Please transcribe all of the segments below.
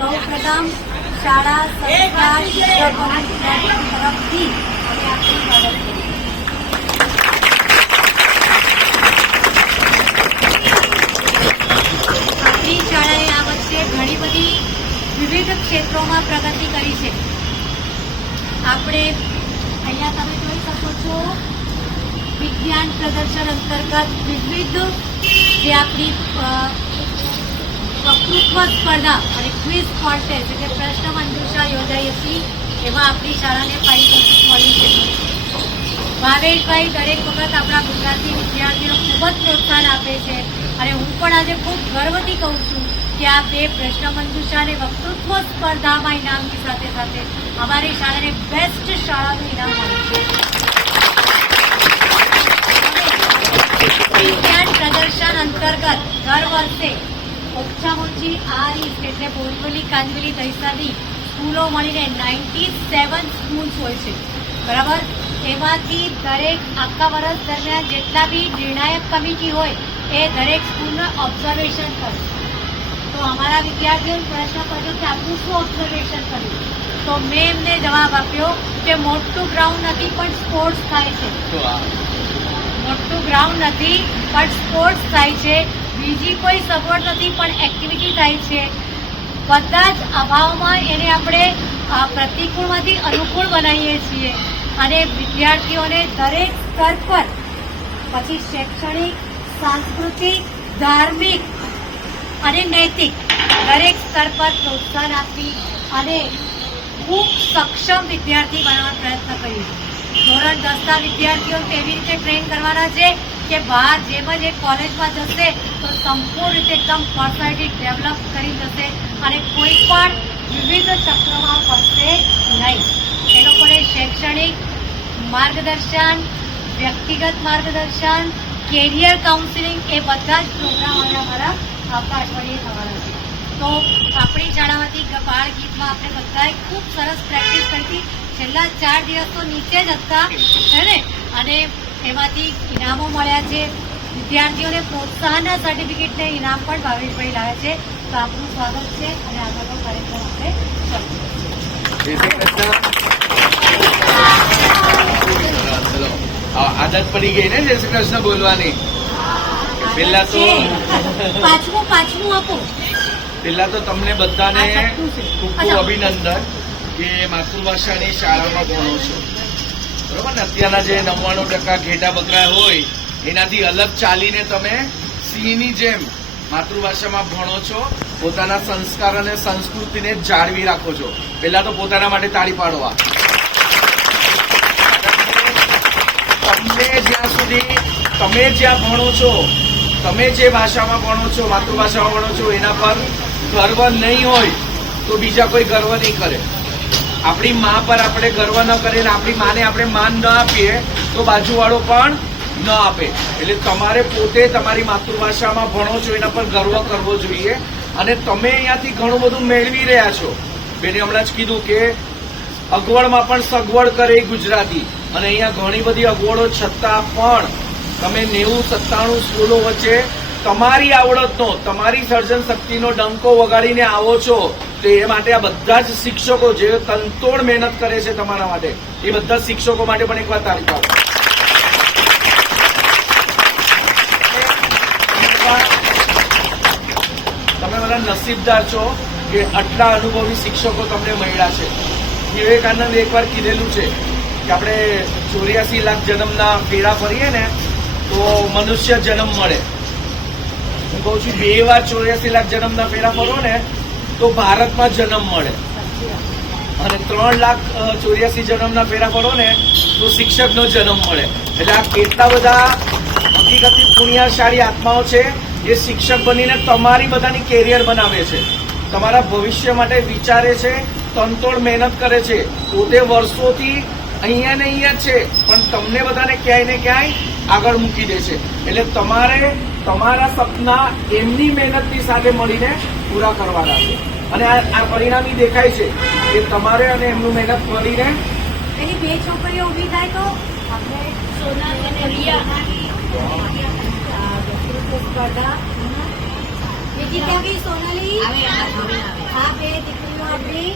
પ્રથમ શાળા સંસ્કાર તરફથી શાળાએ આ વચ્ચે ઘણી બધી વિવિધ ક્ષેત્રોમાં પ્રગતિ કરી છે. આપણે અહીંયા તમે જોઈ શકો છો, વિજ્ઞાન પ્રદર્શન અંતર્ગત વિવિધ જે આપણી વક્તૃત્વ સ્પર્ધા અને ક્વિઝ કોન્ટેસ્ટ એટલે પ્રશ્ન મંજૂષા યોજાઈ હતી. એમાં આપણી શાળાને પારિતોષિક મળ્યું છે ભાવેશભાઈ દરેક વખત આપણા ગુજરાતી વિદ્યાર્થીઓ ખૂબ જ પ્રોત્સાહન આપે છે અને હું પણ આજે ખૂબ ગર્વથી કહું છું કે આ બે પ્રશ્ન મંજૂષા અને વક્તૃત્વ સ્પર્ધામાં ઇનામની સાથે સાથે અમારી શાળાને બેસ્ટ શાળાનું ઇનામ મળ્યું છે. વિજ્ઞાન પ્રદર્શન અંતર્ગત દર વર્ષે ઓછામાં ઓછી આ રીત એટલે બોરીવલી કાંજવેલી દહીસાદી સ્કૂલો મળીને નાઇન્ટી સેવન સ્કૂલ્સ હોય છે. બરાબર? એમાંથી દરેક આખા વર્ષ દરમિયાન જેટલા બી નિર્ણાયક કમિટી હોય એ દરેક સ્કૂલનું ઓબ્ઝર્વેશન કરે. તો અમારા વિદ્યાર્થીઓને પ્રશ્ન કર્યો કે આપનું શું ઓબ્ઝર્વેશન કર્યું? તો મેં એમને જવાબ આપ્યો કે મોટું ગ્રાઉન્ડ નથી પણ સ્પોર્ટ્સ થાય છે. મોટું ગ્રાઉન્ડ નથી પણ સ્પોર્ટ્સ થાય છે. બીજી કોઈ સગવડ નથી, પણ એક્ટિવિટી થાય છે. બધા જ અભાવમાં એને આપણે પ્રતિકૂળમાંથી અનુકૂળ બનાવીએ છીએ. અને વિદ્યાર્થીઓને દરેક સ્તર પર, પછી શૈક્ષણિક, સાંસ્કૃતિક, ધાર્મિક અને નૈતિક, દરેક સ્તર પર પ્રોત્સાહન આપી અને ખૂબ સક્ષમ વિદ્યાર્થી બનાવવાનો પ્રયત્ન કર્યો ધોરણ દસના વિદ્યાર્થીઓ કેવી રીતે ટ્રેન કરવાના છે કે બહાર જેમ જ એ કોલેજમાં જશે તો સંપૂર્ણ રીતે એકદમ પર્સનાલિટી ડેવલપ કરી જશે અને કોઈ પણ વિવિધ ચક્રોમાં પડશે નહીં. એ લોકોને શૈક્ષણિક માર્ગદર્શન, વ્યક્તિગત માર્ગદર્શન કેરિયર કાઉન્સિલિંગ એ બધા જ પ્રોગ્રામ હવે અમારા આવતા અઠવાડિયે થવાના છે. તો આપણી ગ- બાળ ગીતમાં આપણે બધાએ ખૂબ સરસ પ્રેક્ટિસ કરી હતી. છેલ્લા ચાર દિવસ તો નીચે જ હતા ને? અને એમાંથી ઇનામો મળ્યા છે. વિદ્યાર્થીઓને પ્રોત્સાહનના સર્ટિફિકેટને ઇનામ પણ ભાવેશભાઈ લાવે છે. તો આપનું સ્વાગત છે અને આગળનો કાર્યક્રમ આપણે શરૂ આદત પડી ગઈ ને જય શ્રી કૃષ્ણ બોલવાની. પેલા તો. પાછવું પાછવું આપો. પેલા તો તમને બધાને. ખૂબ ખૂબ અભિનંદન. કે માતૃભાષાની શાળામાં ભણો છો. બરોબર ને? અત્યારના જે નવ્વાણું ટકા ઘેટા બકરા હોય, એનાથી અલગ ચાલીને તમે સિંહની જેમ માતૃભાષામાં ભણો છો, પોતાના સંસ્કાર અને સંસ્કૃતિને જાળવી રાખો છો. પહેલા તો પોતાના માટે તાળી પાડવા. તમને જ્યાં સુધી, તમે જ્યાં ભણો છો, તમે જે ભાષામાં ભણો છો, માતૃભાષામાં ભણો છો, એના પર ગર્વ નહીં હોય, તો બીજા કોઈ ગર્વ નહીં કરે. આપણી મા પર આપણે ગર્વ ન કરીએ આપણી માને આપણે માન ન આપીએ, તો બાજુવાળો પણ ન આપે. એટલે તમારે પોતે તમારી માતૃભાષામાં ભણો છો, એના પર ગર્વ કરવો જોઈએ. અને તમે અહીંયાથી ઘણું બધું મેળવી રહ્યા છો. બેને હમણાં જ કીધું કે અગવડમાં પણ સગવડ કરે ગુજરાતી. અને અહીંયા ઘણી બધી અગવડો છતાં પણ તમે નેવું, સત્તાણું સ્કૂલો વચ્ચે તમારી આવડતનો, તમારી સર્જન શક્તિનો ડંકો વગાડીને આવો છો. તો એ માટે આ બધા જ શિક્ષકો જે તનતોડ મહેનત કરે છે તમારા માટે, એ બધા શિક્ષકો માટે પણ એકવાર તારીખ પાડો તમે બધા નસીબદાર છો કે આટલા અનુભવી શિક્ષકો તમને મળ્યા છે. વિવેકાનંદ એકવાર કીધેલું છે કે આપણે ચોર્યાસી લાખ જન્મના ફેરા ફરીએ ને, તો મનુષ્ય જન્મ મળે. હું કહું છું, બે વાર ચોર્યાસી લાખ જન્મના ફેરા ફરો ને તો ભારતમાં જન્મ મળે. અને ત્રણ લાખ ચોર્યાસી જન્મના ફેરા પડો ને તો શિક્ષકનો જન્મ મળે. એટલે આ કેટલા બધા હકીકતની પુણ્યશાળી આત્માઓ છે જે શિક્ષક બનીને તમારી બધાની કેરિયર બનાવે છે. તમારા ભવિષ્ય માટે વિચારે છે તનતોડ મહેનત કરે છે. પોતે વર્ષોથી અહીંયા ને અહીંયા જ છે પણ તમને બધાને ક્યાંય ને ક્યાંય આગળ મૂકી દે છે. એટલે તમારે તમારા સપના એમની મહેનતની સાથે મળીને પૂરા કરવાના છે. અને આ પરિણામી દેખાય છે કે તમારે અને એમનું મહેનત કરીને એની બે છોકરીઓ ઊભી થાય તો આપણે સોનાલી સ્પર્ધા. બીજી ક્યાં ગઈ સોનાલી. હા, બે દીકરીઓ આપણી.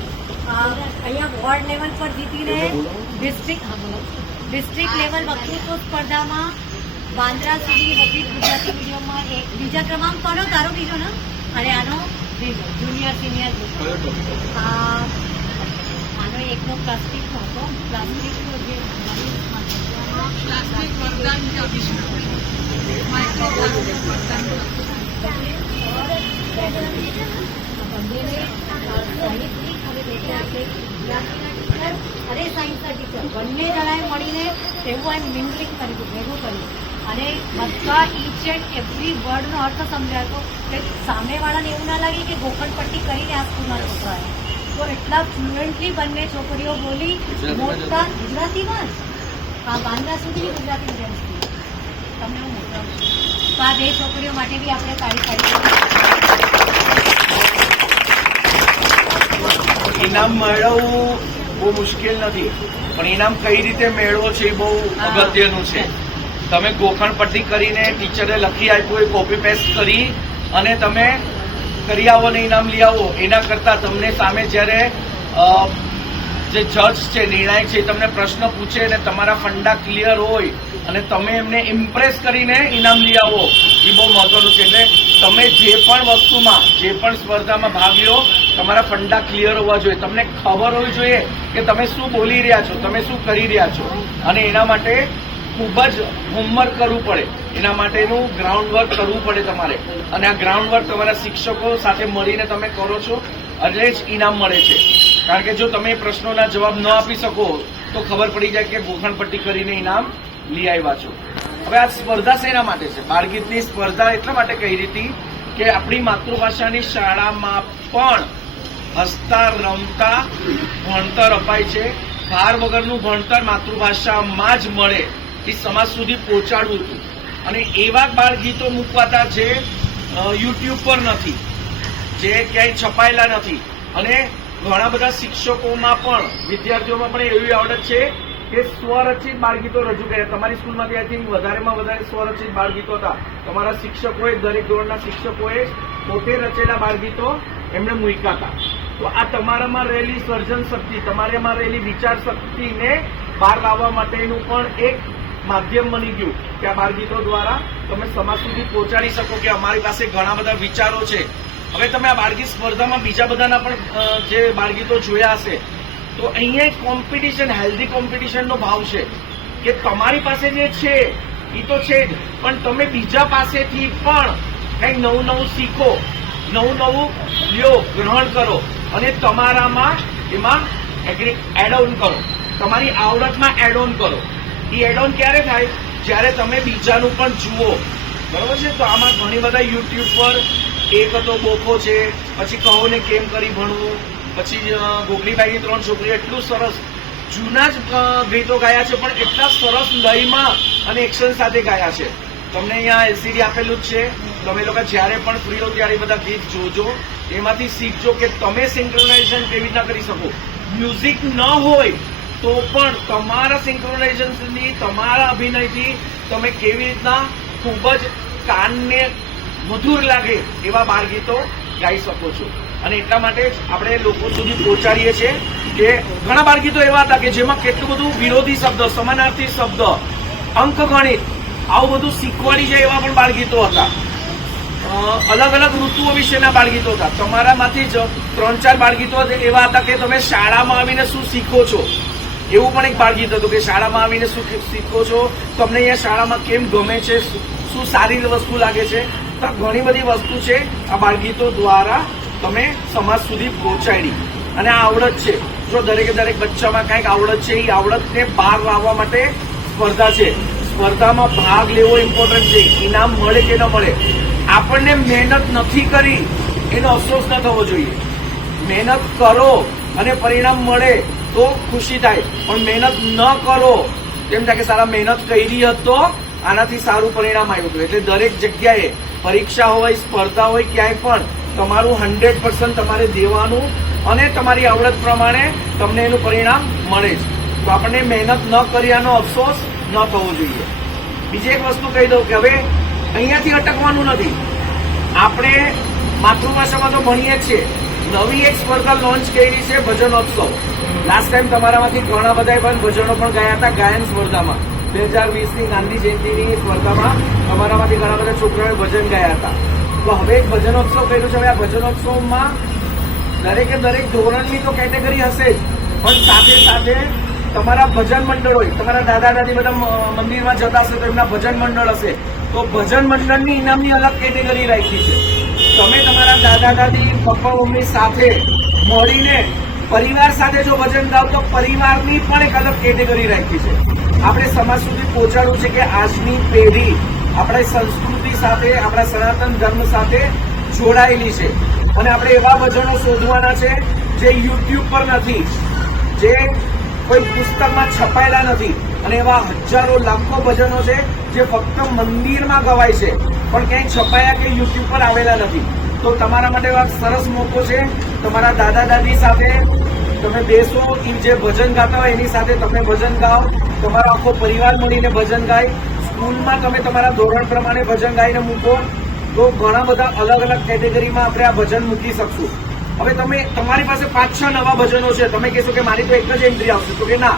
અહીંયા વોર્ડ લેવલ પર જીતીને ડિસ્ટ્રિક્ટ ડિસ્ટ્રિક્ટ લેવલ વક્તૃત્વ સ્પર્ધામાં બાંદ્રા સુધી બધી ગુજરાતી મીડિયમમાં એક બીજા ક્રમાંક કોનો તારો બીજો ને. અને આનો જુનિયર સિનિયર આ આનો એકનો પ્લાસ્ટિક હતો. પ્લાસ્ટિક જે પ્લાસ્ટિક વરદાન માઇક્રો પ્લાસ્ટિક વરદાન અરે સાયન્સના ટીચર બંને જણાએ મળીને એવું એમ મિંગલિંગ કર્યું ભેગું કર્યું. અને બધા ઈચ એન્ડ એવરી વર્ડનો અર્થ સમજાયો કે સામેવાળાને એવું ના લાગે કે ગોકળપટ્ટી કરીને આ સ્કૂલમાં છોકરાએ તો એટલા ફ્લુએન્ટલી બંને છોકરીઓ બોલી મોટા ગુજરાતીમાં જ? આ બાંદ્રા સુધી ગુજરાતી મીડિયમ સ્કૂલ તમને હું મોકલાવું તો આ બે છોકરીઓ માટે બી આપણે તાળી પાડી ઇનામ મેળવવું બહુ મુશ્કેલ નથી પણ ઇનામ કઈ રીતે મેળવો છે એ બહુ અગત્યનું છે. તમે ગોખણ પટ્ટી કરીને ટીચરે લખી આપ્યું, એ કોપી પેસ્ટ કરી અને તમે કરી આવો ને ઇનામ લઈ આવો, એના કરતાં તમને સામે જ્યારે જે જજ છે, નિર્ણાયક છે તમને પ્રશ્ન પૂછે અને તમારા ફંડા ક્લિયર હોય અને તમે એમને ઇમ્પ્રેસ કરીને ઇનામ લઈ આવો, એ બહુ મહત્વનું છે. એટલે તમે જે પણ વસ્તુમાં, જે પણ સ્પર્ધામાં ભાગ લો, તમારા ફંડા ક્લિયર હોવા જોઈએ. તમને ખબર હોવી જોઈએ કે તમે શું બોલી રહ્યા છો, તમે શું કરી રહ્યા છો. અને એના માટે ખૂબ જ હોમવર્ક કરવું પડે. એના માટેનું ગ્રાઉન્ડ વર્ક કરવું પડે તમારે. અને આ ગ્રાઉન્ડ વર્ક તમારા શિક્ષકો સાથે મળીને તમે કરો છો, એટલે જ ઇનામ મળે છે. કારણ કે જો તમે પ્રશ્નોના જવાબ ન આપી શકો, તો ખબર પડી જાય કે ગોખણપટ્ટી કરીને ઇનામ લઈ આવ્યા છો. હવે આ સ્પર્ધા શેના માટે છે? બાળગીતની સ્પર્ધા એટલા માટે કહી હતી કે આપણી માતૃભાષાની શાળામાં પણ હસતા, રમતા ભણતર અપાય છે. ભાર વગરનું ભણતર માતૃભાષામાં જ મળે. એ સમાજ સુધી પહોંચાડવું હતું. અને એવા બાળ ગીતો મૂકવાતા જે યુટ્યુબ પર નથી, જે ક્યાંય છપાયેલા નથી. અને ઘણા બધા શિક્ષકોમાં પણ, વિદ્યાર્થીઓમાં પણ એવી આવડત છે કે સ્વરચિત બાળગીતો રજૂ કર્યા તમારી સ્કૂલમાં આઈ થિંક વધારેમાં વધારે સ્વરચિત બાળગીતો હતા. તમારા શિક્ષકોએ, દરેક ધોરણના શિક્ષકોએ પોતે રચેલા બાળગીતો એમણે મૂક્યા હતા. તો આ તમારામાં રહેલી સર્જન શક્તિ, તમારામાં રહેલી વિચાર શક્તિને બહાર લાવવા માટેનું પણ એક માધ્યમ બની ગયું કે આ બાળગીતો દ્વારા તમે સમાજ સુધી પહોંચાડી શકો કે અમારી પાસે ઘણા બધા વિચારો છે. હવે તમે આ બાળગીત સ્પર્ધામાં બીજા બધાના પણ જે બાળગીતો જોયા હશે, તો અહીંયા એક કોમ્પિટિશન હેલ્ધી કોમ્પિટિશનનો ભાવ છે કે તમારી પાસે જે છે એ તો છે જ, પણ તમે બીજા પાસેથી પણ કંઈક નવું નવું શીખો, નવું નવું લ્યો, ગ્રહણ કરો અને તમારામાં એમાં એડ ઓન કરો. તમારી આવડતમાં એડ ઓન કરો. એ એડ ઓન ક્યારે થાય? જ્યારે તમે બીજાનું પણ જુઓ. બરોબર છે? તો આમાં ઘણી બધા યુટ્યુબ પર એક હતો બોખો છે, પછી કહો ને કેમ કરી ભણવું, પછી ગોગલીબાઈની ત્રણ છોકરીઓ એટલું સરસ જૂના જ ગીતો ગાયા છે, પણ એટલા સરસ લયમાં અને એક્શન સાથે ગાયા છે. તમને અહીંયા એલસીડી આપેલું જ છે. તમે લોકો જ્યારે પણ ફ્રી હો ત્યારે બધા ગીત જોજો. એમાંથી શીખજો કે તમે સિંક્રોનાઇઝેશન કેવી રીતના કરી શકો. મ્યુઝિક ન હોય તો પણ તમારા સિંક્રોનાઇઝેશનથી તમારા અભિનયથી તમે કેવી રીતના ખૂબ જ કાનને મધુર લાગે એવા બાળગીતો ગાઈ શકો છો. અને એટલા માટે જ આપણે લોકો સુધી પહોંચાડીએ છીએ કે ઘણા બાળગીતો એવા હતા કે જેમાં કેટલું બધું વિરોધી શબ્દ, સમાનાર્થી શબ્દ અંકગણિત આવું બધું શીખવાડી જાય એવા પણ બાળગીતો હતા. અલગ અલગ ઋતુઓ વિશેના બાળગીતો હતા. તમારામાંથી જ ત્રણ ચાર બાળગીતો એવા હતા કે તમે શાળામાં આવીને શું શીખો છો? એવું પણ એક બાળગીત હતું કે શાળામાં આવીને શું શીખો છો? તમને અહીંયા શાળામાં કેમ ગમે છે? શું સારી વસ્તુ લાગે છે? તો ઘણી બધી વસ્તુ છે. આ બાળગીતો દ્વારા તમે સમાજ સુધી પહોંચાડી. અને આ આવડત છે. જો દરેકે દરેક બચ્ચામાં કાંઈક આવડત છે એ આવડતને બહાર લાવવા માટે સ્પર્ધા છે. સ્પર્ધામાં ભાગ લેવો ઇમ્પોર્ટન્ટ છે. ઇનામ મળે કે ન મળે? આપણને મહેનત નથી કરી. એનો અફસોસ ન થવો જોઈએ. મહેનત કરો અને પરિણામ મળે. તો ખુશી થાય. પણ મહેનત ન કરો. તેમ થાય કે સારા મહેનત કરી હતો, આનાથી સારું પરિણામ આવ્યું હતું. એટલે દરેક જગ્યાએ પરીક્ષા હોય, સ્પર્ધા હોય, ક્યાંય પણ તમારું હંડ્રેડ પર્સન્ટ તમારે દેવાનું અને તમારી આવડત પ્રમાણે તમને એનું પરિણામ મળે જ. તો આપણને મહેનત ન કર્યાનો અફસોસ ન થવો જોઈએ. બીજી એક વસ્તુ કહી દઉં કે હવે અહીંયાથી અટકવાનું નથી. આપણે માતૃભાષામાં તો ભણીએ છીએ. નવી એક સ્પર્ધા લોન્ચ કરી છે ભજનોત્સવ. લાસ્ટ ટાઈમ તમારામાંથી ઘણા બધા પણ ભજનો પણ ગયા હતા ગાયન સ્પર્ધામાં. બે હજાર વીસની ગાંધી જયંતિની સ્પર્ધામાં તમારામાંથી ઘણા બધા છોકરાઓએ ભજન ગાયા હતા. તો હવે એક ભજનોત્સવ કર્યું છે. હવે આ ભજનોત્સવમાં દરેકે દરેક ધોરણની તો કેટેગરી હશે જ. પણ સાથે સાથે તમારા ભજન મંડળ હોય, તમારા દાદા દાદી બધા મંદિરમાં જતા હશે તો એમના ભજન મંડળ હશે. તો ભજન મંડળની ઇનામની અલગ કેટેગરી રાખી છે. તમે તમારા દાદા દાદી, પપ્પા, મમ્મી સાથે મળીને પરિવાર સાથે જો વજન ગાવ તો પરિવારની પણ એક અલગ કેટેગરી રાખી છે. આપણે સમાજ સુધી પહોંચાડવું છે કે આજની પેઢી આપણી સંસ્કૃતિ સાથે, આપણા સનાતન ધર્મ સાથે જોડાયેલી છે. અને આપણે એવા વજનો શોધવાના છે જે યુટ્યુબ પર નથી, જે કોઈ પુસ્તકમાં છપાયેલા નથી. અને એવા હજારો, લાખો ભજનો છે જે ફક્ત મંદિરમાં ગવાય છે. પણ ક્યાંય છપાયા કે યુટ્યુબ પર આવેલા નથી. તો તમારા માટે એવા સરસ મોકો છે. તમારા દાદા દાદી સાથે તમે બેસો જે ભજન ગાતા હોય એની સાથે તમે ભજન ગાઓ, તમારો આખો પરિવાર મળીને ભજન ગાય. સ્કૂલમાં તમે તમારા ધોરણ પ્રમાણે ભજન ગાઈને મૂકો, તો ઘણા બધા અલગ અલગ કેટેગરીમાં આપણે આ ભજન મૂકી શકશું. હવે તમે, તમારી પાસે પાંચ છ નવા ભજનો છે, તમે કહેશો કે મારી તો એક જ એન્ટ્રી આવશે, તો કે ના.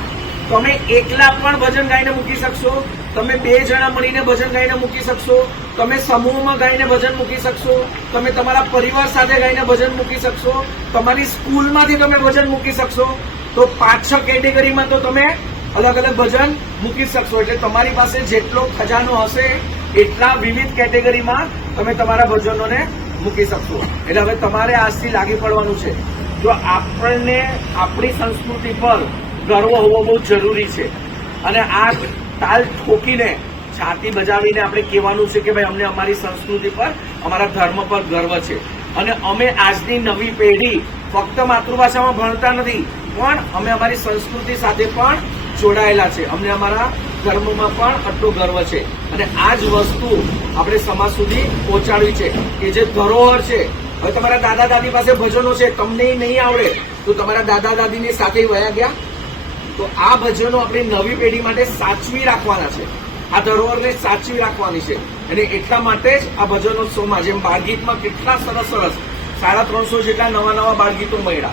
તમે એકલા પણ ભજન ગાઈને મૂકી શકશો, તમે બે જણા મળીને ભજન ગાઈને મૂકી શકશો, તમે સમૂહમાં ગાઈને ભજન મૂકી શકશો, તમે તમારા પરિવાર સાથે ગાઈને ભજન મૂકી શકશો, તમારી સ્કૂલમાંથી તમે ભજન મૂકી શકશો. તો પાંચ છ કેટેગરીમાં તો તમે અલગ અલગ ભજન મૂકી શકશો. એટલે તમારી પાસે જેટલો ખજાનો હશે, એટલા વિવિધ કેટેગરીમાં તમે તમારા ભજનોને મૂકી શકશો. એટલે હવે તમારે આજથી લાગી પડવાનું છે. જો આપણને આપણી સંસ્કૃતિ પર ગર્વ હોવો બહુ જરૂરી છે. અને આ તાલ ઠોકીને, છાતી બજાવીને આપણે કહેવાનું છે કે ભાઈ, અમને અમારી સંસ્કૃતિ પર, અમારા ધર્મ પર ગર્વ છે. અને અમે આજની નવી પેઢી ફક્ત માતૃભાષામાં ભણતા નથી, પણ અમે અમારી સંસ્કૃતિ સાથે પણ જોડાયેલા છે. અમને અમારા ધર્મમાં પણ આટલો ગર્વ છે. અને આ જ વસ્તુ આપણે સમાજ સુધી પહોંચાડવી છે કે જે ધરોહર છે. હવે તમારા દાદા દાદી પાસે ભજનો છે, તમને નહીં આવડે, તો તમારા દાદા દાદીની સાથે વયા ગયા? તો આ ભજનો આપણી નવી પેઢી માટે સાચવી રાખવાના છે. આ ધરોહરને સાચવી રાખવાની છે. અને એટલા માટે જ આ ભજનોત્સવમાં જેમ બાળગીતમાં કેટલા સરસ સરસ સાડા ત્રણસો જેટલા નવા નવા બાળગીતો મળ્યા.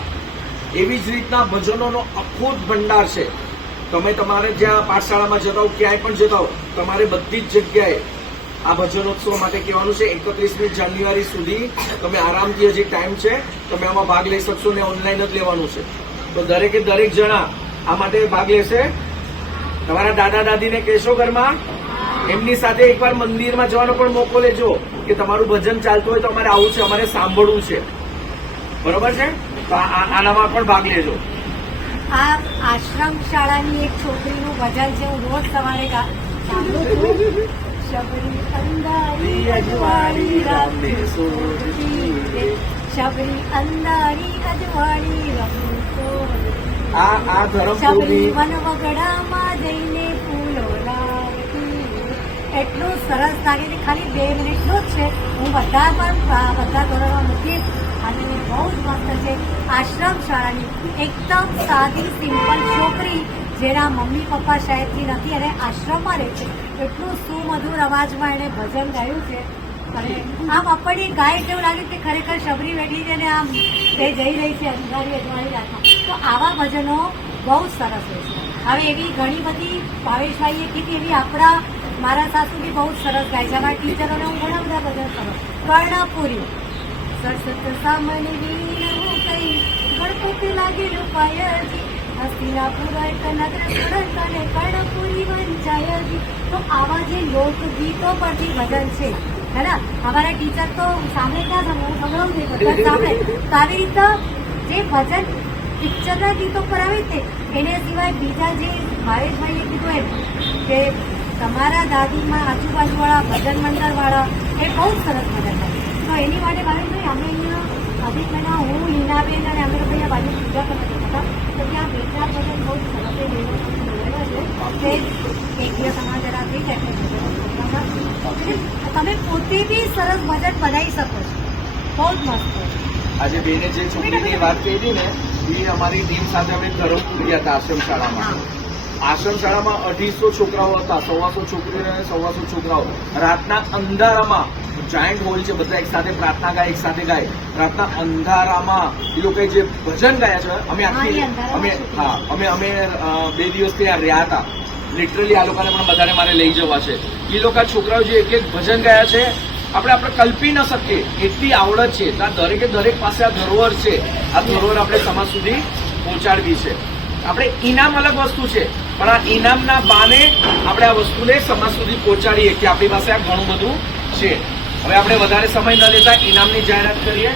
એવી જ રીતના ભજનોનો અખૂટ ભંડાર છે. તમે તમારે જ્યાં પાઠશાળામાં જતા હો, ક્યાંય પણ જતા હો, તમારે બધી જ જગ્યાએ આ ભજનોત્સવ માટે કહેવાનું છે, એકત્રીસમી જાન્યુઆરી સુધી તમે આરામથી હજી ટાઈમ છે, તમે આમાં ભાગ લઈ શકશો ને ઓનલાઈન જ લેવાનું છે. તો દરેકે દરેક જણા આ માટે ભાગ લેશે. તમારા દાદા દાદીને કહેશો ઘરમાં, એમની સાથે એકવાર મંદિરમાં જવાનો પણ મોકો લેજો કે તમારું ભજન ચાલતું હોય તો અમારે આવું છે, અમારે સાંભળવું છે. બરોબર છે? તો આનામાં પણ ભાગ લેજો. આ આશ્રમ શાળાની એક છોકરીનું ભજન છે, હું રોજ સવારે શબરી અંધારી અજવાળી રામને આ આ ધરમપુરની વન જઈને ફૂલો એટલું સરસ લાગે છે ખાલી બે મિનિટનું જ છે. હું બધા પણ બધા ધોરણમાં મૂકીશ અને બહુ જ મસ્ત છે. આશ્રમ શાળાની એકદમ સાદી સિમ્પલ છોકરી જેના મમ્મી પપ્પા શહેરથી નથી અને આશ્રમમાં રહે છે. એટલું સુમધુર અવાજમાં એણે ભજન ગાયું છે. અને આમ આપણને ગાય એવું લાગે કે ખરેખર શબરી બેઠી છે ને આમ તે જઈ રહી છે અંધારી અજવાળી રાતમાં. તો આવા ભજનો બહુ સરસ હોય છે. હવે એવી ઘણી બધી ભાવેશભાઈએ કીધી એવી આપણા મારા સાસુ બી બહુ સરસ ગાય છે. અમારા ટીચરોને હું ઘણા બધા ભજન સરસ કર્ણપુરી. સરસ્વત સામન વીણ કઈ ગણપતિ લાગેલું રૂપાયાજી. હસ્તિનાપુર એક નગર કર્ણપુરી વંચાયાજી તો આવા જે લોકગીતો પરથી ભજન છે, હેના? અમારા ટીચર તો સામે ક્યાં હું સંભળાવું સામે સારી રીતે જે ભજન પિક્ચરના ગીતો પર આવે છે. એને સિવાય બીજા જે ભાવેશભાઈએ કીધું એમ કે તમારા દાદીમાં આજુબાજુવાળા ભજન મંડળવાળા એ બહુ સરસ મજા થાય તો એની માટે ભાવેશભાઈ અમે અહીંયા મહિના હું, હિનાબેન અને અમે લોકો અહીંયા બાજુ પૂજા કરતા હતા તો ત્યાં બેટા ભજન બહુ સરસ છે. એક દિવસ અમારા જરા થઈ તમે પોતે બી સરસ ભજન બનાવી શકો છો. બહુ જ મસ્ત. આજે બેને જે છોકરીની વાત કરી ને એ અમારી ટીમ સાથે અમે ધરમપુર ગયા હતા આશ્રમ શાળામાં. આશ્રમ શાળામાં અઢીસો છોકરાઓ હતા સવાસો છોકરીઓ અને સવાસો છોકરાઓ. રાતના અંધારામાં જાયન્ટ હોલ છે બધા એક સાથે પ્રાર્થના ગાય એક સાથે ગાય. રાતના અંધારામાં એ લોકોએ જે ભજન ગાયા છે અમે આખી અમે હા અમે અમે બે દિવસ ત્યાં રહ્યા હતા. લિટરલી આ લોકોને પણ બધાને મારે લઈ જવા છે. એ લોકો છોકરાઓ જે એક એક ભજન ગાયા છે આપણે આપણે કલ્પી ન શકીએ. એટલી આવડત છે. આ દરેકે દરેક પાસે આ ધરોહર છે. આ ધરોહર આપણે સમાજ સુધી પહોંચાડવી છે. આપણે ઇનામ અલગ વસ્તુ છે. પણ આ ઇનામના બાને આપણે આ વસ્તુને સમાજ સુધી પહોંચાડીએ કે આપણી પાસે આ ઘણું બધું છે. હવે આપણે વધારે સમય ન લેતા ઇનામની જાહેરાત કરીએ.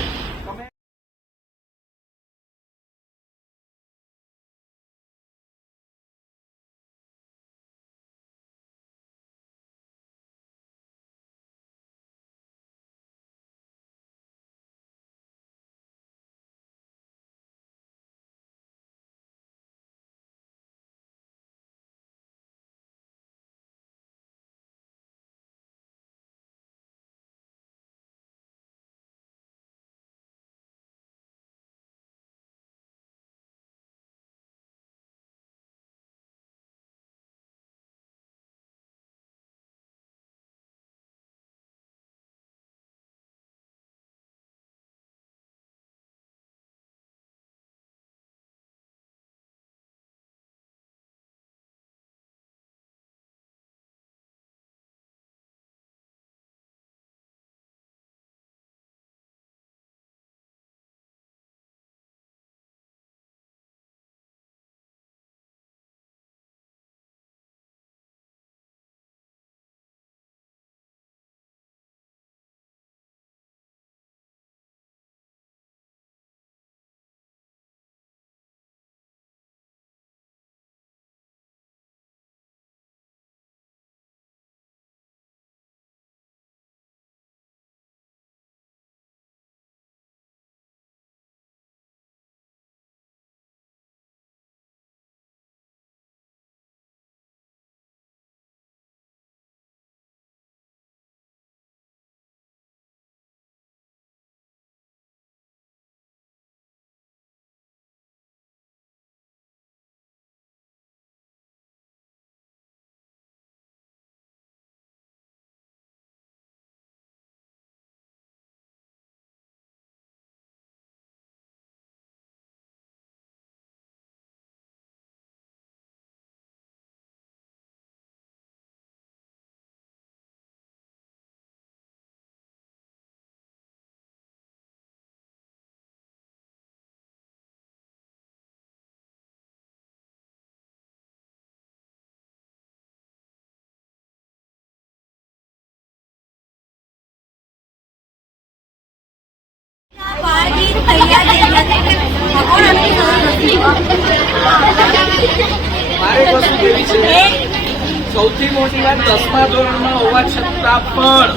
સૌથી મોટી વાત દસમા ધોરણમાં હોવા છતાં પણ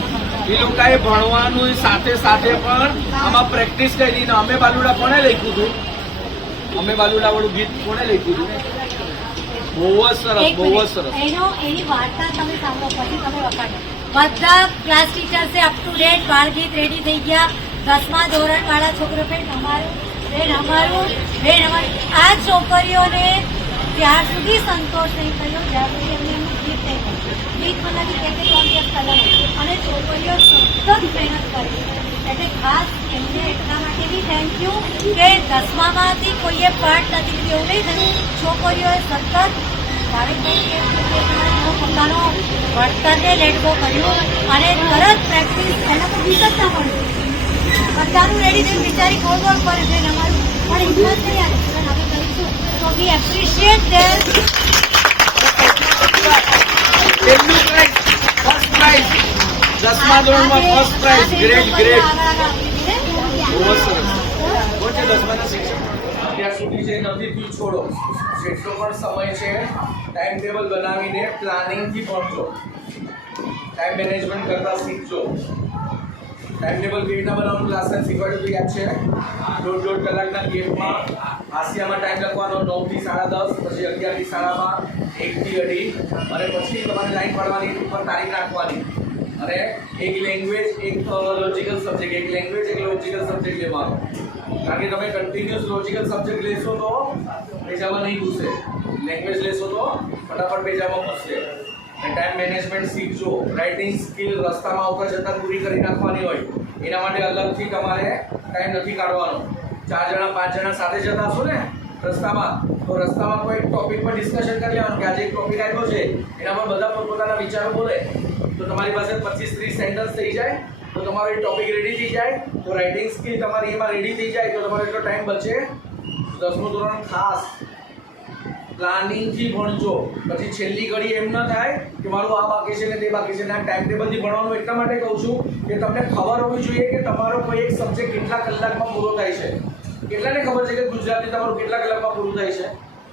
એ લોકોએ ભણવાનું સાથે સાથે પણ આમાં પ્રેક્ટિસ કરી ને અમે બાલુડા કોને લખ્યું હતું? અમે બાલુડા વાળું ગીત કોને લખ્યું હતું? બહુ જ સરસ બહુ જ સરસ. એનો એની વાર્તા તમે સાંભળો પછી તમે વખાણો. બધા ક્લાસ ટીચર્સે અપ ટુ ડેટ બાળગીત રેડી થઈ ગયા. દસમા ધોરણ વાળા છોકરો પણ અમારું બેન, અમારું બેન, અમારું આ છોકરીઓને ત્યાર સુધી સંતોષ નહીં થયો જ્યાં સુધી એમને એમનું ગીત નહીં થયું ગીત બનાવી બે ત્રણ દિવસ પહેલા અને છોકરીઓ સતત મહેનત કરી એટલે ખાસ એમને એટલા માટે બી થેન્ક યુ કે દસમામાંથી કોઈએ પાઠ નથી લીધું. એવું નહીં થયું છોકરીઓએ સતત પોતાનો ભણતરને લેટકો કર્યો અને તરત પ્રેક્ટિસ એના તો વિગત ના પડ્યું બધાનું રેડી થઈને બિચારી ગોળ ગોળ કરે છે અમારું. પણ હિંમત નહીં આવે. ચલો અમે કરીશું. તો we appreciate their first prize દસમા ધોરણમાં ફર્સ્ટ પ્રાઇઝ ગ્રેટ ગ્રેટ બહુ સરસ. કોણ છે દસમાના શિક્ષક? અત્યાર સુધી જે નથી છોડો. જેટલો પણ સમય છે ટાઈમ ટેબલ બનાવીને પ્લાનિંગથી પહોંચો ટાઈમ મેનેજમેન્ટ કરતા શીખજો. ટાઈમ ટેબલ કેવી રીતના બનાવવાનું ક્લાસને શીખવાડ્યું હતું યાદ છે. દોઢ દોઢ કલાકના ગેપમાં આસિયામાં ટાઈમ લખવાનો નવથી સાડા દસ, પછી અગિયારથી સાડા બાર એકથી અઢી, અને પછી તમારે લાઈન પાડવાની ઉપર તારીખ રાખવાની અને એક લેંગ્વેજ એક લોજિકલ સબ્જેક્ટ એક લેંગ્વેજ એક લોજિકલ સબ્જેક્ટ લેવાનો. કારણ કે તમે કન્ટિન્યુઅસ લોજિકલ સબ્જેક્ટ લેશો તો પેજામાં નહીં ઘૂસે. લેંગ્વેજ લેશો તો ફટાફટ પેજામાં ઘૂસશે. અને ટાઈમ મેનેજમેન્ટ શીખજો રાઇટિંગ સ્કિલ રસ્તામાં આવતા જતા પૂરી કરી નાખવાની હોય, એના માટે અલગથી તમારે ટાઈમ નથી કાઢવાનો. ચાર જણા, પાંચ જણા સાથે જતા હશો ને રસ્તામાં, તો રસ્તામાં કોઈ ટોપિક પર ડિસ્કશન કરી લેવાનું કે આજે એક ટોપિક આવ્યો છે, એના પર બધા પોતપોતાના વિચારો બોલે. તો તમારી પાસે પચીસ ત્રીસ સેન્ટેન્સ થઈ જાય, તો તમારો એ ટોપિક રેડી થઈ જાય, તો રાઇટિંગ સ્કિલ તમારી એમાં રેડી થઈ જાય, તો તમારો એટલો ટાઈમ બચે. દસમું ધોરણ ખાસ પ્લાનિંગથી ભણજો. પછી છેલ્લી ઘડી એમ ન થાય કે મારું આ બાકી છે ને તે બાકી છે ને આ ટાઈમ ટેબલથી ભણવાનું એટલા માટે કહું છું કે તમને ખબર હોવી જોઈએ કે તમારો કોઈ એક સબ્જેક્ટ કેટલા કલાકમાં પૂરો થાય છે. કેટલાને ખબર છે કે ગુજરાતી તમારું કેટલા કલાકમાં પૂરું થાય છે?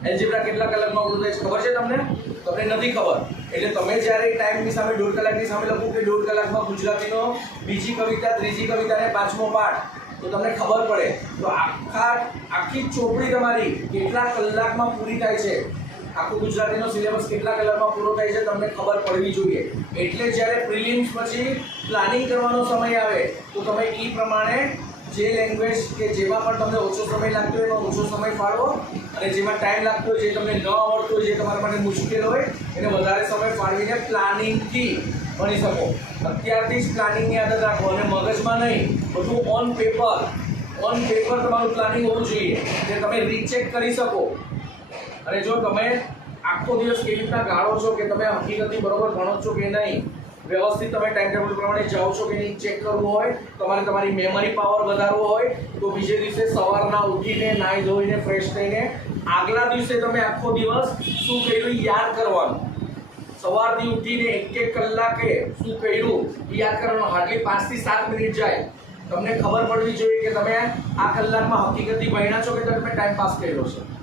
એલ્જેબ્રા કેટલા કલાકમાં પૂરું થાય છે? ખબર છે તમને? તમને નથી ખબર. એટલે તમે જ્યારે ટાઈમની સામે દોઢ કલાકની સામે લખો કે દોઢ કલાકમાં ગુજરાતીનો બીજી કવિતા, ત્રીજી કવિતા અને પાંચમો પાઠ તો તમને ખબર પડે. તો આખા આખી ચોપડી તમારી કેટલા કલાકમાં પૂરી થાય છે? આખું ગુજરાતીનો સિલેબસ કેટલા કલાકમાં પૂરો થાય છે તમને ખબર પડવી જોઈએ. એટલે જ્યારે પ્રિલિમ્સ પછી પ્લાનિંગ કરવાનો સમય આવે, તો તમે એ પ્રમાણે જે લેંગ્વેજ કે જેમાં પણ તમને ઓછો સમય લાગતો હોય એમાં ઓછો સમય ફાળવો અને જેમાં ટાઈમ લાગતો હોય, જે તમને ન આવડતો હોય, જે તમારા માટે મુશ્કેલ હોય, એને વધારે સમય ફાળવીને પ્લાનિંગથી ભણી શકો. અત્યારથી જ પ્લાનિંગની આદત રાખો અને મગજમાં નહીં, બધું ઓન પેપર ઓન પેપર તમારું પ્લાનિંગ હોવું જોઈએ, જે તમે રીચેક કરી શકો. અને જો તમે આખો દિવસ કેવી રીતના ગાળો છો કે તમે હકીકતની બરોબર ભણો છો કે નહીં, વ્યવસ્થિત તમે ટાઈમ ટેબલ પ્રમાણે જાઓ છો કે નહીં ચેક કરવું હોય, તમારે તમારી મેમરી પાવર વધારવો હોય, તો બીજે દિવસે સવારના ઉઠીને, નાહી ધોઈને ફ્રેશ થઈને આગલા દિવસે તમે આખો દિવસ શું કર્યું યાદ કરવાનું. સવારથી ઉઠીને એક એક કલાકે શું કર્યું? એ યાદ કરવાનું હાર્ડલી પાંચથી સાત મિનિટ જાય. તમને ખબર પડવી જોઈએ કે તમે આ કલાકમાં હકીકતથી ભણ્યા છો કે તમે ટાઈમ પાસ કર્યો છે?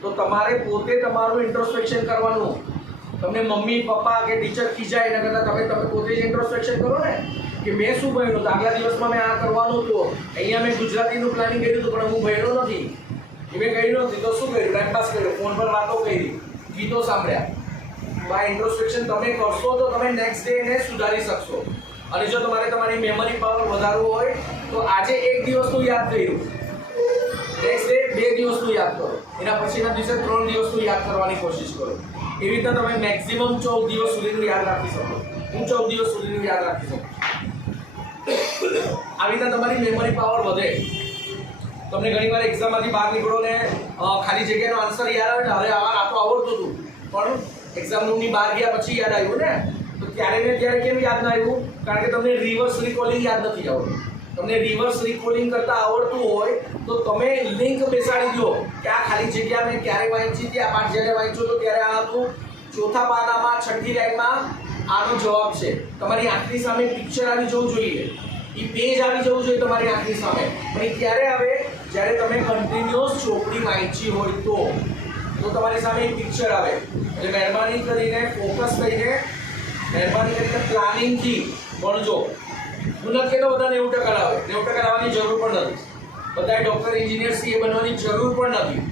તો તમારે પોતે તમારું ઇન્ટ્રોસ્પેક્શન કરવાનું. તમને મમ્મી, પપ્પા કે ટીચર ખીજાય એના કરતાં તમે તમે પોતે જ ઇન્ટ્રોસ્પેક્શન કરો ને? કે મેં શું ભણ્યું તો આગલા દિવસમાં મેં આ કરવાનું હતું. અહીંયા મેં ગુજરાતીનું પ્લાનિંગ કર્યું હતું, પણ હું ભણ્યો નથી. એ મેં કર્યું નથી. તો શું કર્યું? ટાઈમ પાસ કર્યો. ફોન પર વાતો કરી. ગીતો સાંભળ્યા. આ ઇન્ટ્રોસ્પેક્શન તમે કરશો તો તમે નેક્સ્ટ ડે એને સુધારી શકશો. અને જો તમારે તમારી મેમરી પાવર વધારવું હોય, તો આજે એક દિવસનું યાદ કર્યું. નેક્સ્ટ ડે બે દિવસનું યાદ કરો. એના પછીના દિવસે ત્રણ દિવસનું યાદ કરવાની કોશિશ કરો. એવી રીતે તમે મેક્સિમમ ચૌદ દિવસ સુધીનું યાદ રાખી શકો. હું ચૌદ દિવસ સુધીનું યાદ રાખી શકું. આવી રીતે તમારી મેમરી પાવર વધે. તમને ઘણી વાર એક્ઝામમાંથી બહાર નીકળો ને ખાલી જગ્યાનો આન્સર યાદ આવે ને અરે આવા તો આવડતું હતું. પણ એક્ઝામ રૂમની બહાર ગયા પછી યાદ આવ્યું ને? તો ત્યારે ને ત્યારે કેમ યાદ ના આવ્યું? કારણ કે તમને રિવર્સ રિકોલિંગ યાદ નથી આવતું. તમને રિવર્સ રિકોલિંગ કરતા આવડતું હોય, તો તમે લિંક બેસાડી દો કે આ ખાલી જગ્યા મેં ક્યારે વાંચી હતી, આ પાઠ જ્યારે વાંચ્યો તો ત્યારે આ હતું. ચોથા પાનામાં, છઠ્ઠી લાઈનમાં આનો જવાબ છે. તમારી આંખની સામે પિક્ચર આવી જવું જોઈએ. એ પેજ આવી જવું જોઈએ તમારી આંખની સામે. પણ એ ક્યારે આવે? જ્યારે તમે કન્ટિન્યુઅસ ચોપડી વાંચી હોય તો. તો તમારી સામે એક પિક્ચર આવે. એટલે મહેરબાની કરીને ફોકસ કરીને મહેરબાની કરીને પ્લાનિંગથી ભણજો. હું નથી કહેતો બધા નેવું ટકા લાવે. નેવું ટકા લાવવાની જરૂર પણ નથી. બધા ડૉક્ટર એન્જિનિયર્સથી એ બનવાની જરૂર પણ નથી.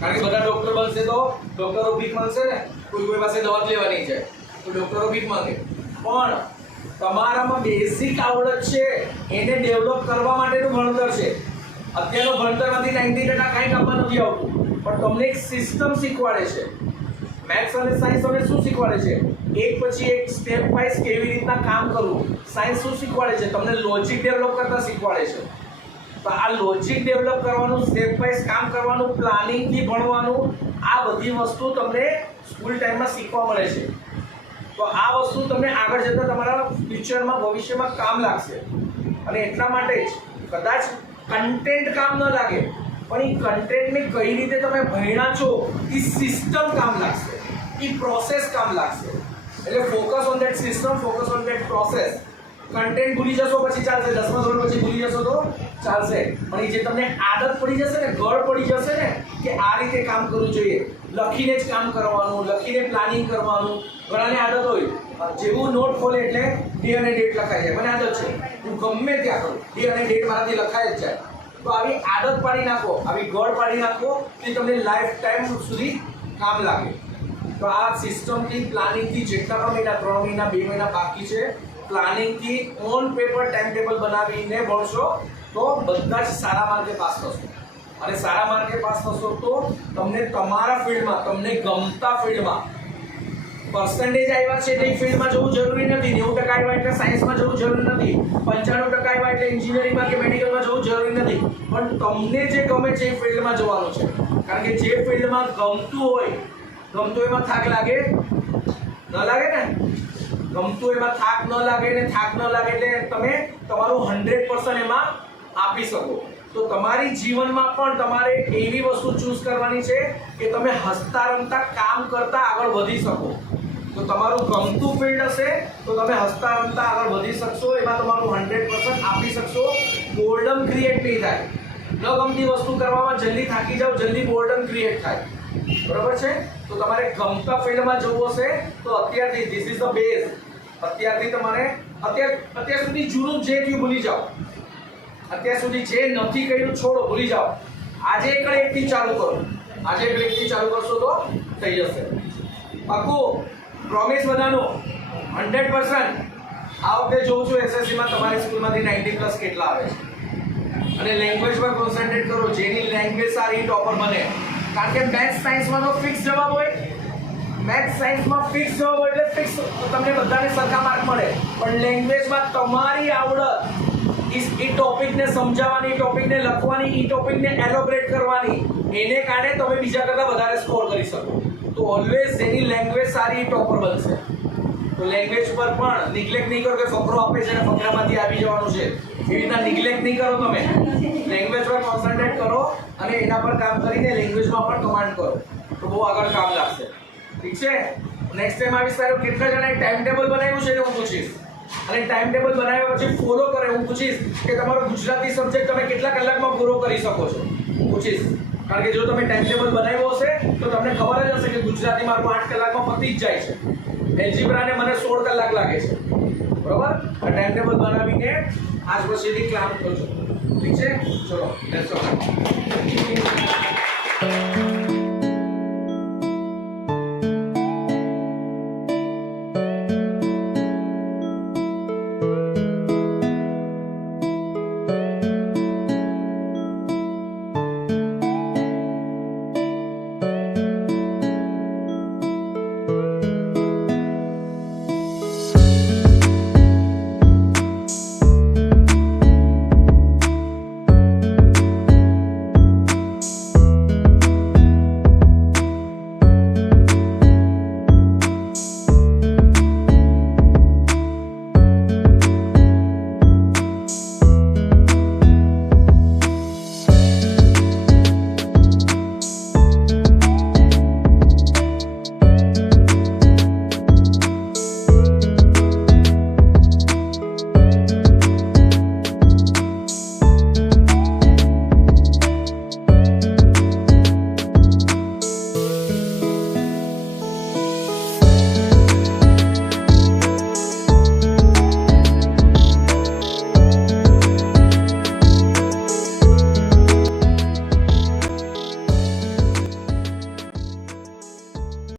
કારણ કે બધા ડૉક્ટર બનશે તો ડૉક્ટરો ભીખ માંગશે ને, કોઈ કોઈ પાસે દવા જ છે તો ડૉક્ટરો ભીખ માંગે પણ તમારામાં બેઝિક આવડત છે, એને ડેવલપ કરવા માટેનું ભણતર છે. અત્યારનું ભણતરમાંથી નાઇન્ટી ટકા કાંઈ કામમાં નથી આવતું. પણ તમને એક સિસ્ટમ શીખવાડે છે. મેથ્સ અને સાયન્સ તમને શું શીખવાડે છે? એક પછી એક સ્ટેપ વાઇઝ કેવી રીતના કામ કરવું? સાયન્સ શું શીખવાડે છે? તમને લોજિક ડેવલપ કરતા શીખવાડે છે. તો આ લોજિક ડેવલપ કરવાનું સ્ટેપ વાઇઝ કામ કરવાનું પ્લાનિંગથી ભણવાનું, આ બધી વસ્તુ તમને સ્કૂલ ટાઈમમાં શીખવા મળે છે. તો આ વસ્તુ તમને આગળ જતાં તમારા ફ્યુચરમાં ભવિષ્યમાં કામ લાગશે. અને એટલા માટે જ કદાચ કન્ટેન્ટ કામ ન લાગે પણ એ કન્ટેન્ટને કઈ રીતે તમે ભણ્યા છો, એ સિસ્ટમ કામ લાગશે. એ પ્રોસેસ કામ લાગશે. એટલે focus on that system focus on that process content ભૂલી જશો પછી ચાલશે. દસમા ધોરણ પછી ભૂલી જશો તો ચાલશે. પણ એ જે તમને આદત પડી જશે ને, ગળ પડી જશે ને, કે આ રીતે કામ કરવું જોઈએ. લખીને જ કામ કરવાનું, લખીને પ્લાનિંગ કરવાનું. ઘણાને આદત હોય. જેવું નોટ ખોલે એટલે ડે અને ડેટ લખાઈ જાય. મને આદત છે. હું ગમે ત્યાં કરું. ડે અને ડેટ મારાથી લખાય જ જાય. તો આવી આદત પાડી નાખો, આવી ગળ પાડી નાખો તે તમને લાઈફ ટાઈમ સુધી કામ લાગે. તો આ સિસ્ટમથી પ્લાનિંગથી જેટલા પણ મહિના, ત્રણ મહિના, બે મહિના બાકી છે પ્લાનિંગથી ઓન પેપર ટાઈમ ટેબલ બનાવીને ભણશો તો બધા જ સારા માર્કે પાસ થશો. અને સારા માર્કે પાસ થશો તો તમને તમારા ફિલ્ડમાં તમને ગમતા ફિલ્ડમાં પર્સન્ટેજ આવ્યા છે તે ફિલ્ડમાં જવું જરૂરી નથી. નેવું ટકા આવ્યા એટલે સાયન્સમાં જવું જરૂરી નથી. પંચાણું ટકા આવ્યા એટલે એન્જિનિયરિંગમાં કે મેડિકલમાં જવું જરૂરી નથી. પણ તમને જે ગમે છે એ ફિલ્ડમાં જવાનું છે. કારણ કે જે ફિલ્ડમાં ગમતું હોય, ગમતું એમાં થાક લાગે? ન લાગે ને? ગમતું એમાં થાક ન લાગે ને થાક ન લાગે એટલે તમે તમારું હંડ્રેડ પર્સન્ટ એમાં આપી શકો. તો તમારી જીવનમાં પણ તમારે એવી વસ્તુ ચૂઝ કરવાની છે કે તમે હસતા રમતા કામ કરતા આગળ વધી શકો. તો તમારું ગમતું ફિલ્ડ હશે, તો તમે હસતા રમતા આગળ વધી શકશો, એમાં તમારું હંડ્રેડ પર્સન્ટ આપી શકશો. બોર્ડમ ક્રિએટ નહીં થાય. ન ગમતી વસ્તુ કરવામાં જલ્દી થાકી જાઓ, જલ્દી બોર્ડમ ક્રિએટ થાય. બરાબર છે? તો તમારે ગમતા ફિલ્ડમાં જવું હશે, તો અત્યારથી ધીસ ઇઝ ધ બેઝ અત્યારથી તમારે, અત્યાર અત્યાર સુધી જૂનું જે થયું ભૂલી જાઓ. અત્યાર સુધી જે નથી કર્યું છોડો, ભૂલી જાઓ. આજે એક એકથી ચાલુ કરો. આજે એક એકથી ચાલુ કરશો તો થઈ જશે. પાકું પ્રોમિસ બધાનું. હંડ્રેડ પર્સન્ટ આ વખતે જોઉં છું એસએસસીમાં તમારી સ્કૂલમાંથી નાઇન્ટી પ્લસ કેટલા આવે છે. અને લેંગ્વેજ પર કોન્સન્ટ્રેટ કરો. જેની લેંગ્વેજ સારી ટોપર બને. કારણ કે મેથ્સ સાયન્સમાં તો ફિક્સ જવાબ હોય. મેથ્સ સાયન્સમાં ફિક્સ જવાબ હોય એટલે ફિક્સ તમને બધાને સરખા માર્ક મળે. પણ લેંગ્વેજમાં તમારી આવડત એ ટોપિકને સમજાવવાની ટોપિકને લખવાની, એ ટોપિકને એલોબરેટ કરવાની. એને કારણે તમે બીજા કરતાં વધારે સ્કોર કરી શકો. તો ઓલવેઝ જેની લેંગ્વેજ સારી ટોપર બનશે. તો લેંગ્વેજ પર પણ નિગ્લેક્ટ નહીં કરો કે ફકરો આપે છે અને ફકરામાંથી આવી જવાનું છે. એવી રીતના નિગ્લેક્ટ નહીં કરો તમે. લેંગ્વેજ પર કોન્સન્ટ્રેટ કરો અને એના પર કામ કરીને લેંગ્વેજમાં પણ કમાન્ડ કરો. તો બહુ આગળ કામ લાગશે. ઠીક છે? નેક્સ્ટ ટાઈમ આવીશ તારે કેટલા જણાએ ટાઈમ ટેબલ બનાવ્યું છે એને હું પૂછીશ. અને ટાઈમ ટેબલ બનાવ્યા પછી ફોલો કરે હું પૂછીશ કે તમારો ગુજરાતી સબ્જેક્ટ તમે કેટલા કલાકમાં પૂરો કરી શકો છો? પૂછીશ. કારણ કે જો તમે ટાઈમ ટેબલ બનાવ્યો હશે, તો તમને ખબર જ હશે કે ગુજરાતી મારું આઠ કલાકમાં પતી જ જાય છે. એલ્જીબ્રાને મને સોળ કલાક લાગે છે. બરોબર? ટાઈમ ટેબલ બનાવીને આજ પછીથી ક્લાસ કરજો ઠીક છે? ચલો